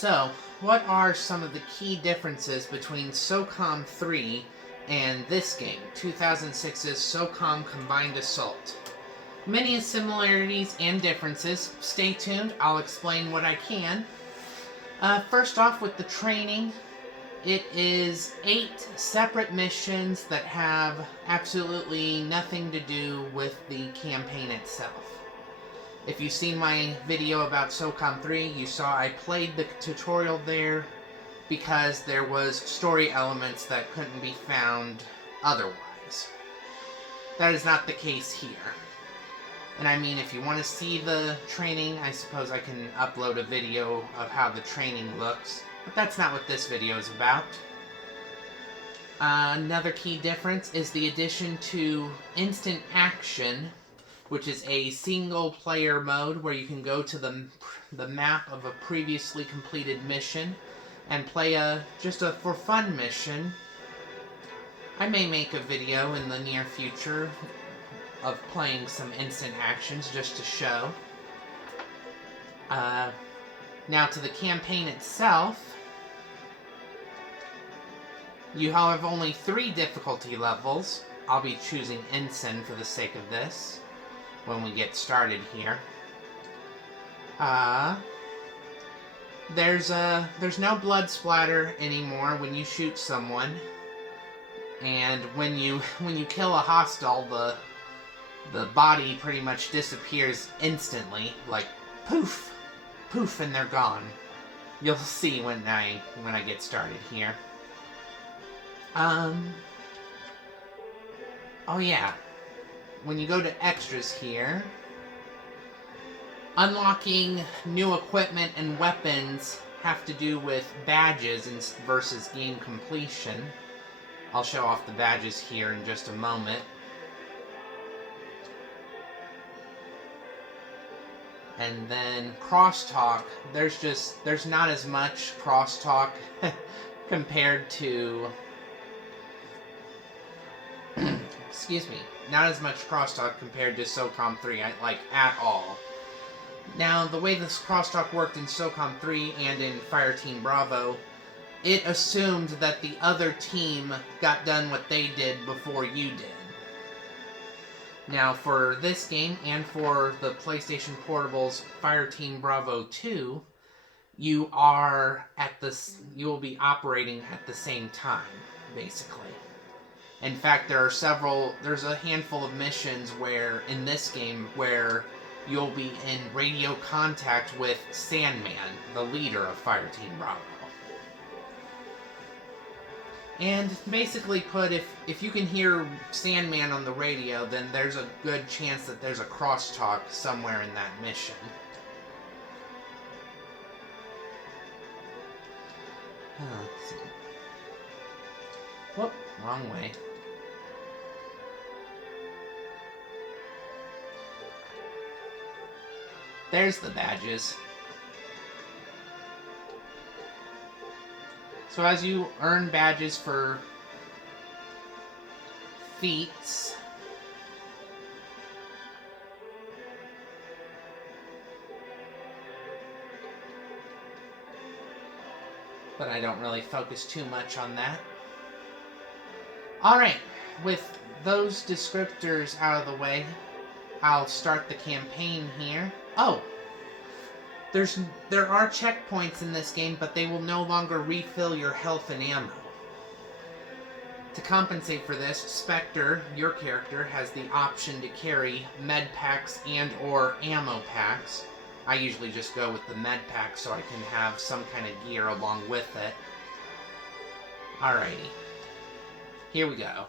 So, what are some of the key differences between SOCOM 3 and this game, 2006's SOCOM Combined Assault? Many similarities and differences. Stay tuned, I'll explain what I can. First off, with the training, it is 8 separate missions that have absolutely nothing to do with the campaign itself. If you've seen my video about SOCOM 3, you saw I played the tutorial there because there was story elements that couldn't be found otherwise. That is not the case here. And I mean, if you want to see the training, I suppose I can upload a video of how the training looks. But that's not what this video is about. Another key difference is the addition to instant action, which is a single-player mode where you can go to the map of a previously completed mission and play just a for fun mission. I may make a video in the near future of playing some instant actions just to show. Now to the campaign itself, you have only 3 difficulty levels. I'll be choosing Ensign for the sake of this when we get started here. There's no blood splatter anymore when you shoot someone, and when you kill a hostile, the body pretty much disappears instantly, like poof, poof, and they're gone. You'll see when I get started here. Oh yeah. When you go to extras here, unlocking new equipment and weapons have to do with badges versus game completion. I'll show off the badges here in just a moment. And then crosstalk, there's not as much crosstalk compared to excuse me, not as much crosstalk compared to SOCOM 3, at all. Now, the way this crosstalk worked in SOCOM 3 and in Fireteam Bravo, it assumed that the other team got done what they did before you did. Now, for this game and for the PlayStation Portable's Fireteam Bravo 2, you will be operating at the same time, basically. In fact, there's a handful of missions where, in this game, where you'll be in radio contact with Sandman, the leader of Fireteam Bravo. And basically put, if you can hear Sandman on the radio, then there's a good chance that there's a crosstalk somewhere in that mission. Let's see. Whoop, wrong way. There's the badges. So as you earn badges for feats, but I don't really focus too much on that. Alright, with those descriptors out of the way, I'll start the campaign here. Oh! There are checkpoints in this game, but they will no longer refill your health and ammo. To compensate for this, Spectre, your character, has the option to carry med packs and or ammo packs. I usually just go with the med pack so I can have some kind of gear along with it. Alrighty. Here we go.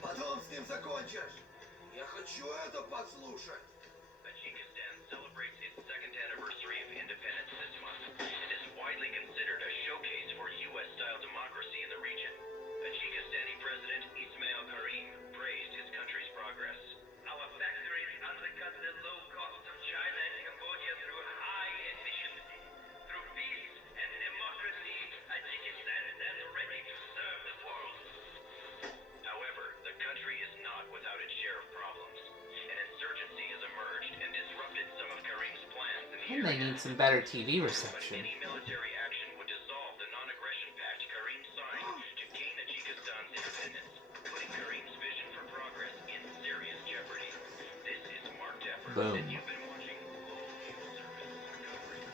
Потом с ним закончишь. Я хочу это послушать. Tajikistan celebrates its second anniversary of independence this month. It is widely considered a showcase for U.S.-style democracy in the region. Tajikistani President Ismail Karim praised his country's progress. Our factories undercut the low costs of China and Cambodia through high efficiency. Through peace and they need some better TV reception. Any military action would dissolve the non-aggression pact Karim signed to gain Tajikistan's independence, putting Karim's vision for progress in serious jeopardy. This is marked effort, Boom. and you've been watching Global Naval Service covering.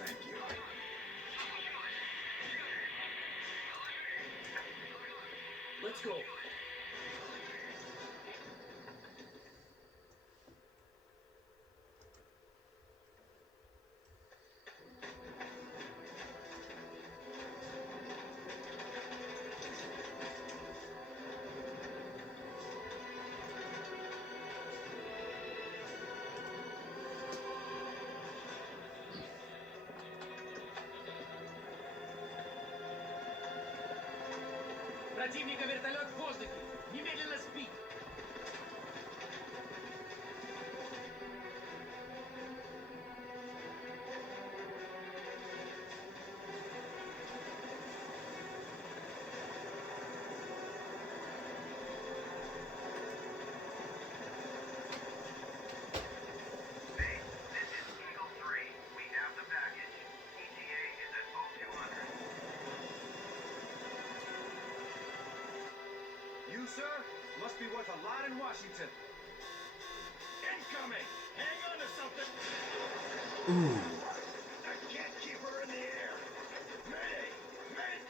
Thank you. Let's go. Противника вертолет в воздухе! Немедленно спи! Base, this is Eagle 3. We have the package. ETA is at 0200. You, sir, must be worth a lot in Washington. Incoming! Hang on to something! Ooh. I can't keep her in the air. Mayday! Mayday!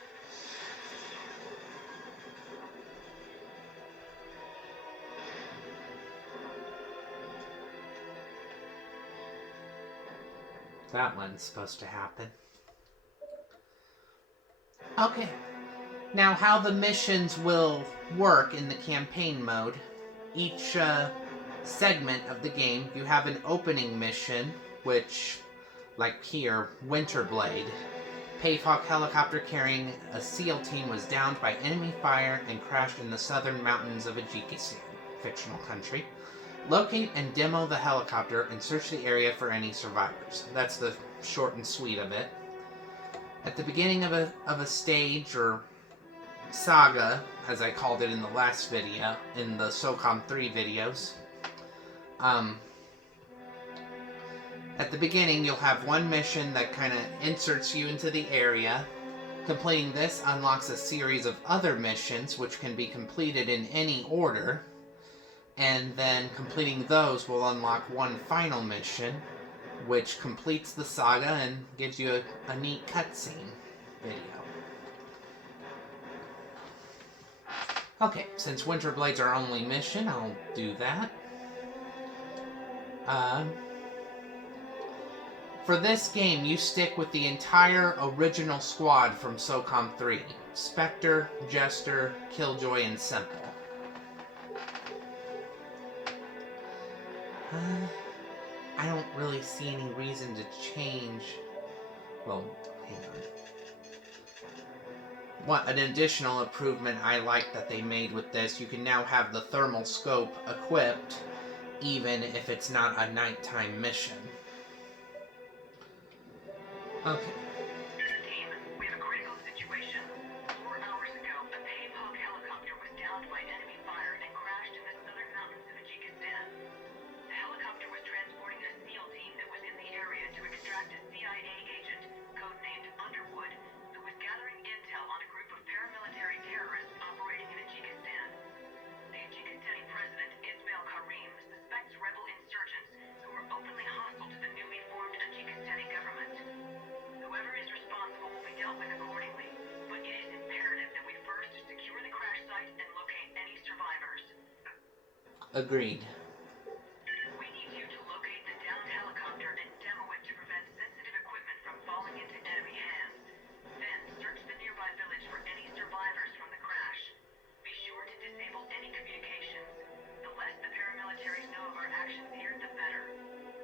That one's supposed to happen. Okay. Now, how the missions will work in the campaign mode. Each segment of the game, you have an opening mission, which, like here, Winterblade. Pavehawk helicopter carrying a SEAL team was downed by enemy fire and crashed in the southern mountains of Tajikistan, fictional country. Locate and demo the helicopter and search the area for any survivors. That's the short and sweet of it. At the beginning of a stage, or saga, as I called it in the last video, in the SOCOM 3 videos, at the beginning you'll have one mission that kind of inserts you into the area. Completing this unlocks a series of other missions which can be completed in any order, and then completing those will unlock one final mission which completes the saga and gives you a neat cutscene video. Okay, since Winterblade's our only mission, I'll do that. For this game, you stick with the entire original squad from SOCOM 3. Spectre, Jester, Killjoy, and Simple. I don't really see any reason to change... Well, hang on. An additional improvement I like that they made with this, you can now have the thermal scope equipped, even if it's not a nighttime mission. Okay. Team, we have a critical situation. 4 hours ago, a Pavehawk helicopter was downed by enemy fire and crashed in the southern mountains of Tajikistan. The helicopter was transporting a SEAL team that was in the area to extract a CIA agent, codenamed Underwood, who was gathering intel on a group of paramilitary terrorists operating in Tajikistan. The Tajikistani president, Karim, suspects rebel insurgents who are openly hostile to the newly formed Tajikistani government. Whoever is responsible will be dealt with accordingly, but it is imperative that we first secure the crash site and locate any survivors. Agreed. We need you to locate the downed helicopter and demo it to prevent sensitive equipment from falling into enemy hands. Then search the nearby village for any survivors from the crash. Be sure to disable any communications. The less the paramilitaries know of our actions here, the better.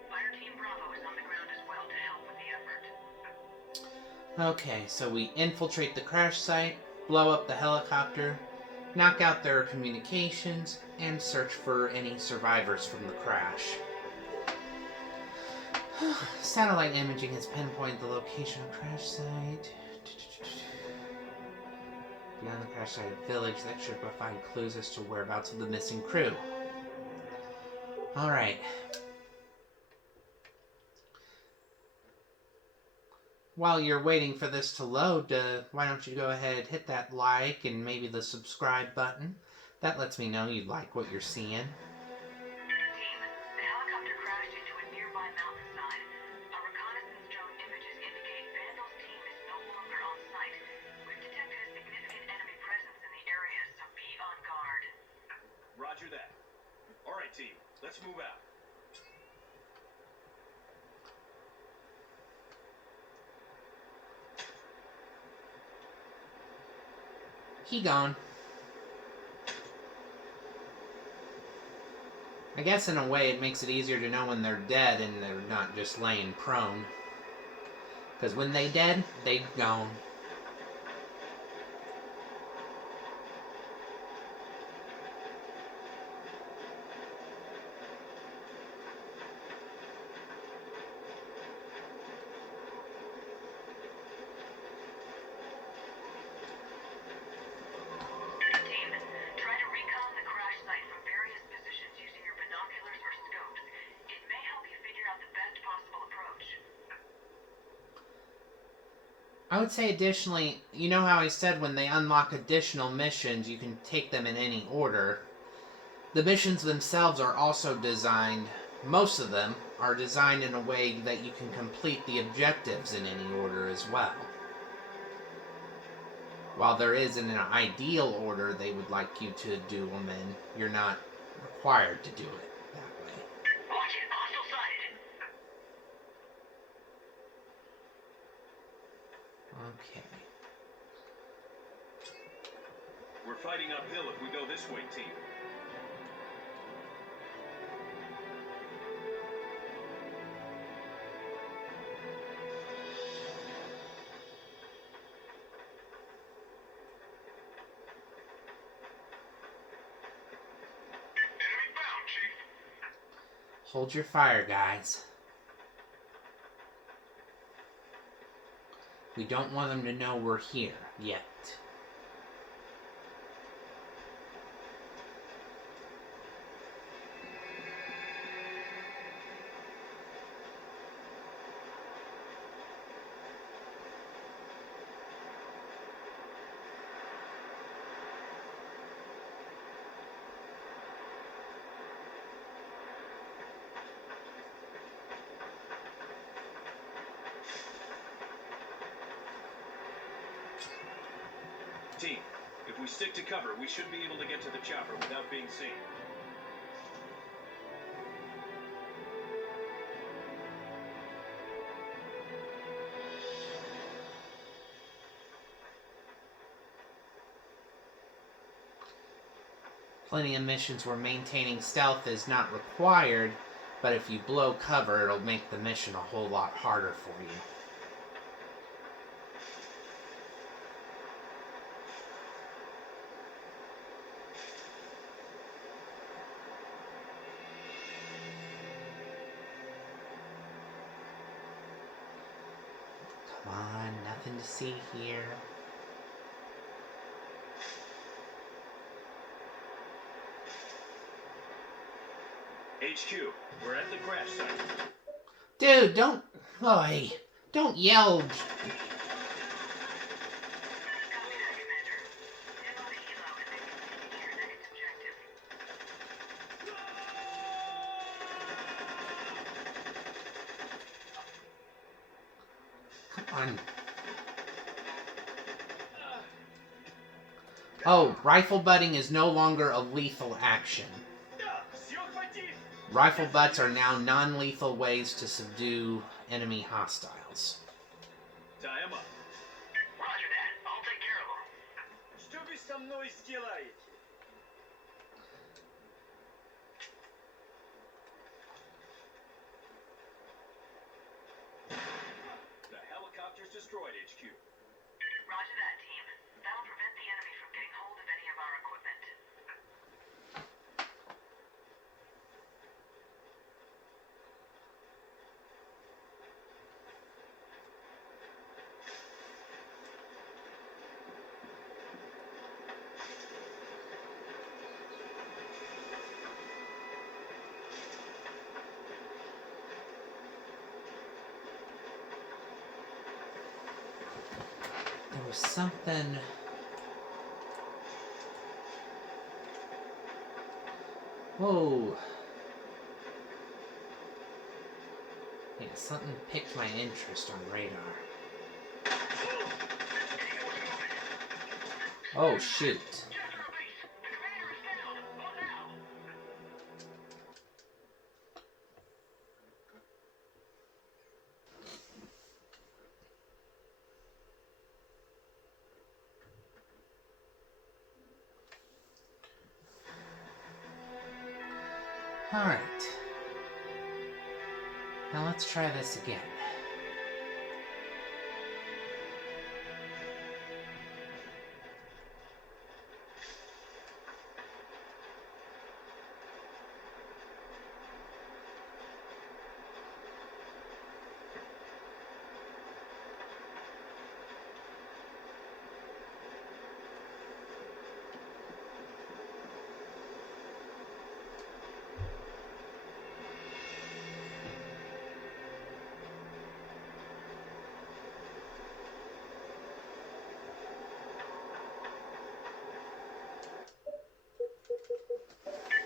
Fire Team Bravo is on the ground as well to help with the effort. Okay, so we infiltrate the crash site, blow up the helicopter, knock out their communications, and search for any survivors from the crash. Satellite imaging has pinpointed the location of the crash site. Beyond the crash site village, that should provide clues as to whereabouts of the missing crew. Alright. while you're waiting for this to load, why don't you go ahead, hit that like and maybe the subscribe button. That lets me know you like what you're seeing. Team, the helicopter crashed into a nearby mountainside. Our reconnaissance drone images indicate Vandal's team is no longer on site. We've detected a significant enemy presence in the area, so be on guard. Roger that. All right, team. Let's move out. He gone. I guess in a way it makes it easier to know when they're dead and they're not just laying prone. Because when they dead, they gone. Team, try to recon the crash site from various positions using your binoculars or scopes. It may help you figure out the best possible approach. I would say additionally, you know how I said when they unlock additional missions, you can take them in any order. The missions themselves are also designed, most of them are designed in a way that you can complete the objectives in any order as well. While there is in an ideal order they would like you to do them in, you're not required to do it that way. Watch it, hostile sighted. Okay. We're fighting uphill if we go this way, team. Enemy found, Chief. Hold your fire, guys. We don't want them to know we're here yet. Team, if we stick to cover, we should be able to get to the chopper without being seen. Plenty of missions where maintaining stealth is not required, but if you blow cover, it'll make the mission a whole lot harder for you. Come on, nothing to see here. HQ, we're at the crash site. Dude, don't... Oy, don't yell. Copy that, Commander. Demo the helo and then continue to your next objective. Come on. Oh, rifle butting is no longer a lethal action. Rifle butts are now non-lethal ways to subdue enemy hostiles. Tie him up. Roger that. I'll take care of him. Что вы со мной сделаете? The helicopter's destroyed, HQ. Roger that, team. That'll prevent the enemy from getting hold of any of our equipment. was something... Whoa. Yeah, something piqued my interest on radar. Oh, shoot. Alright. Now let's try this again.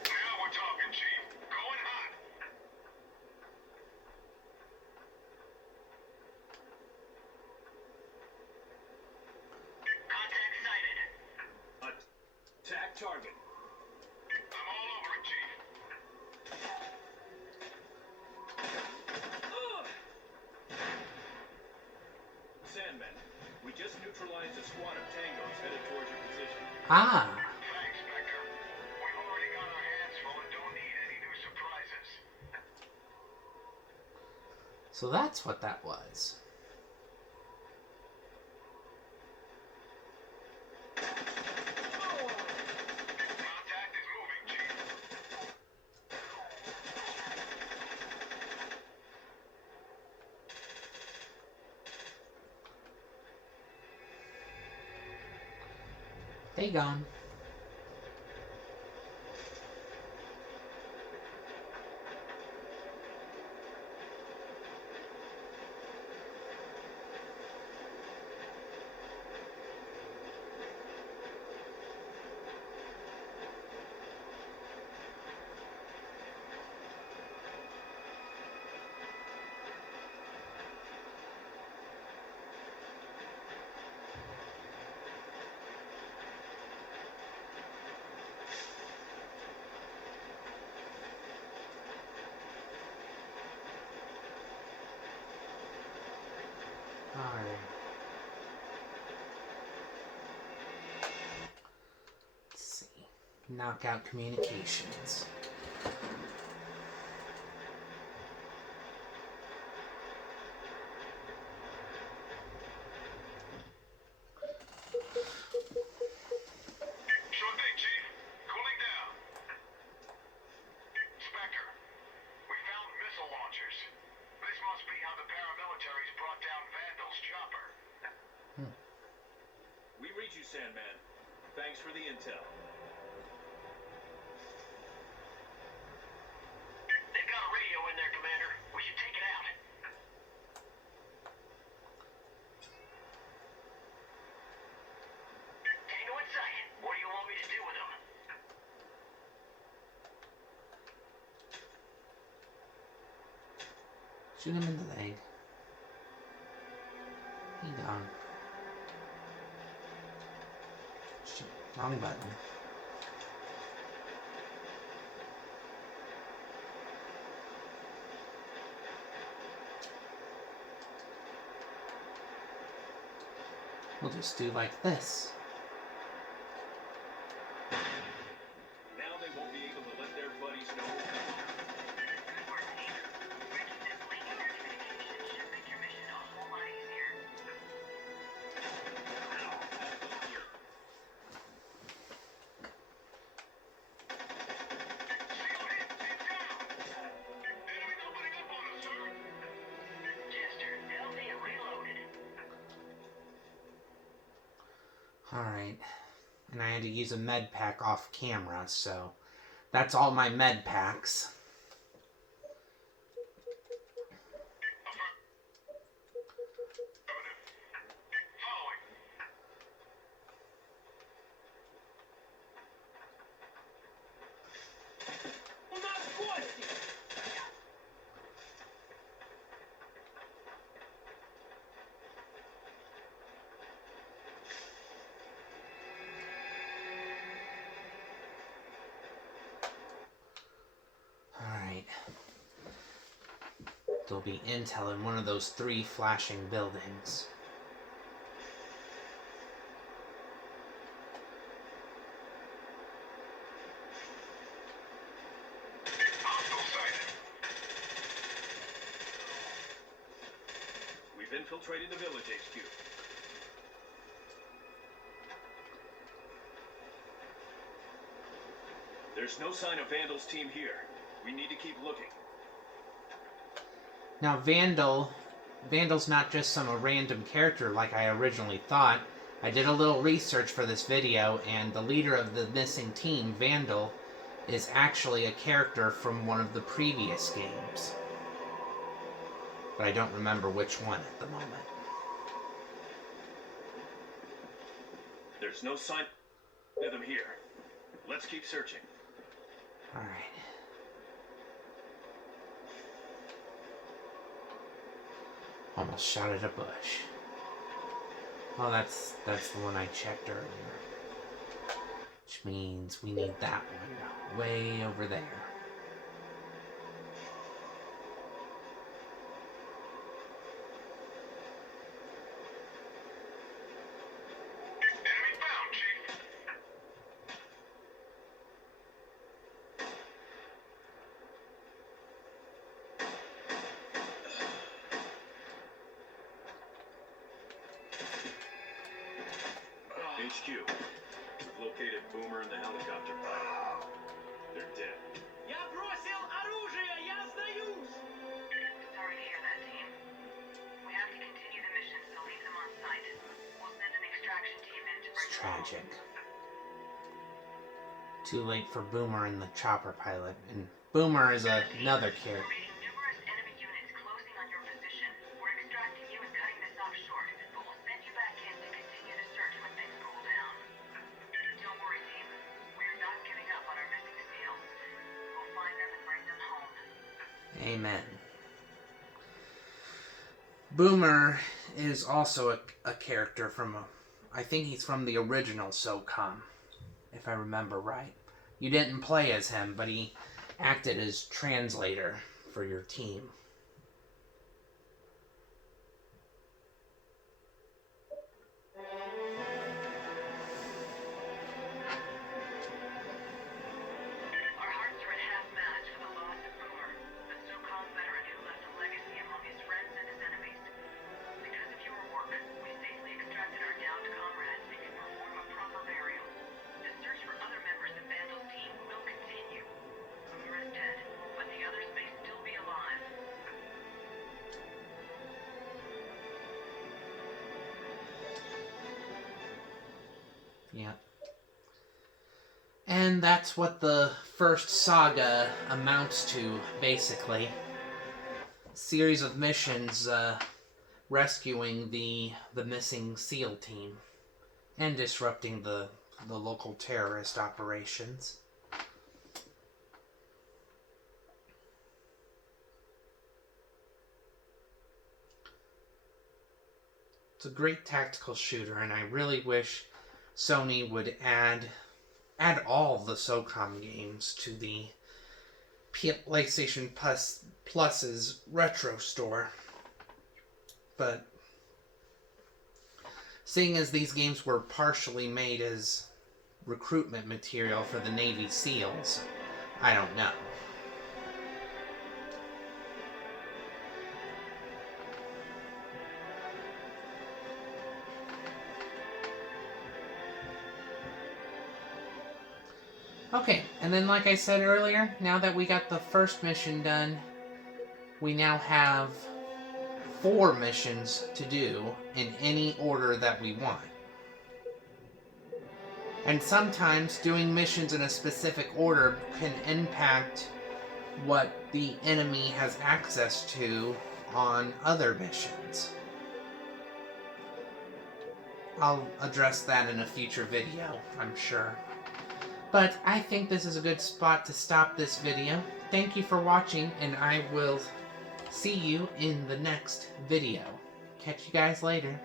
Now we're talking, Chief. Going hot. Contact sighted. Attack target. I'm all over it, Chief. Sandman, we just neutralized a squad of tangos headed towards your position. Ah! Thanks, Spectre. We've already got our hands full and don't need any new surprises. So that's what that was. Contact is moving, Chief. They gone. Alright. Let's see. Knockout communications. Sure thing, Chief. Cooling down. Spectre, we found missile launchers. This must be how the paramilitaries brought down Vandal's chopper. We read you, Sandman. Thanks for the intel. They've got a radio in there, Commander. We should take it out. Tango in sight. What do you want me to do with them? Shoot him in the leg. He gone. Shit, wrong button. We'll just do like this. Now they won't be able to let their buddies know. Good work, team. Breaking this link in your communications should make your mission a whole lot easier. Enemy's opening up on us, sir. Jester, healthy and reloaded. Alright. And I had to use a med pack off camera, so that's all my med packs. Following. will be intel in one of those 3 flashing buildings. Hostile sighted. We've infiltrated the village HQ. There's no sign of Vandal's team here. We need to keep looking. Now, Vandal's not just some random character like I originally thought. I did a little research for this video, and the leader of the missing team, Vandal, is actually a character from one of the previous games. But I don't remember which one at the moment. There's no sign of them here. Let's keep searching. Alright. Almost shot at a bush. Oh, that's the one I checked earlier. Which means we need that one way over there. Enemy found, Chief. HQ. We've located Boomer and the helicopter pilot. They're dead. Я бросил оружие, я сдаюсь! Sorry to hear that, team. We have to continue the mission, so leave them on site. We'll send an extraction team in to bring It's them home. tragic. Too late for Boomer and the chopper pilot. And Boomer is another character. We're meeting numerous enemy units closing on your position. We're extracting you and cutting this off short, but we'll send you back in to continue the search when things cool down. Don't worry, team. We're not giving up on our missing SEALs. We'll find them and bring them home. Amen. Boomer is also a character from I think he's from the original SOCOM, if I remember right. You didn't play as him, but he acted as translator for your team. Our hearts are at half-mast for the loss of Boomer, a SOCOM veteran who left a legacy among his friends and his enemies. Because of your work, we safely extracted our downed comrades and can perform a proper burial. The search for other members of Vandal's team will continue. Boomer is dead, but the others may still be alive. Yeah. And that's what the first saga amounts to, basically. Series of missions rescuing the missing SEAL team and disrupting the local terrorist operations. It's a great tactical shooter, and I really wish Sony would add all the SOCOM games to the PlayStation Plus's retro store. But seeing as these games were partially made as recruitment material for the Navy SEALs, I don't know. Okay, and then like I said earlier, now that we got the first mission done, we now have 4 missions to do in any order that we want. And sometimes doing missions in a specific order can impact what the enemy has access to on other missions. I'll address that in a future video, I'm sure. But I think this is a good spot to stop this video. Thank you for watching, and I will see you in the next video. Catch you guys later.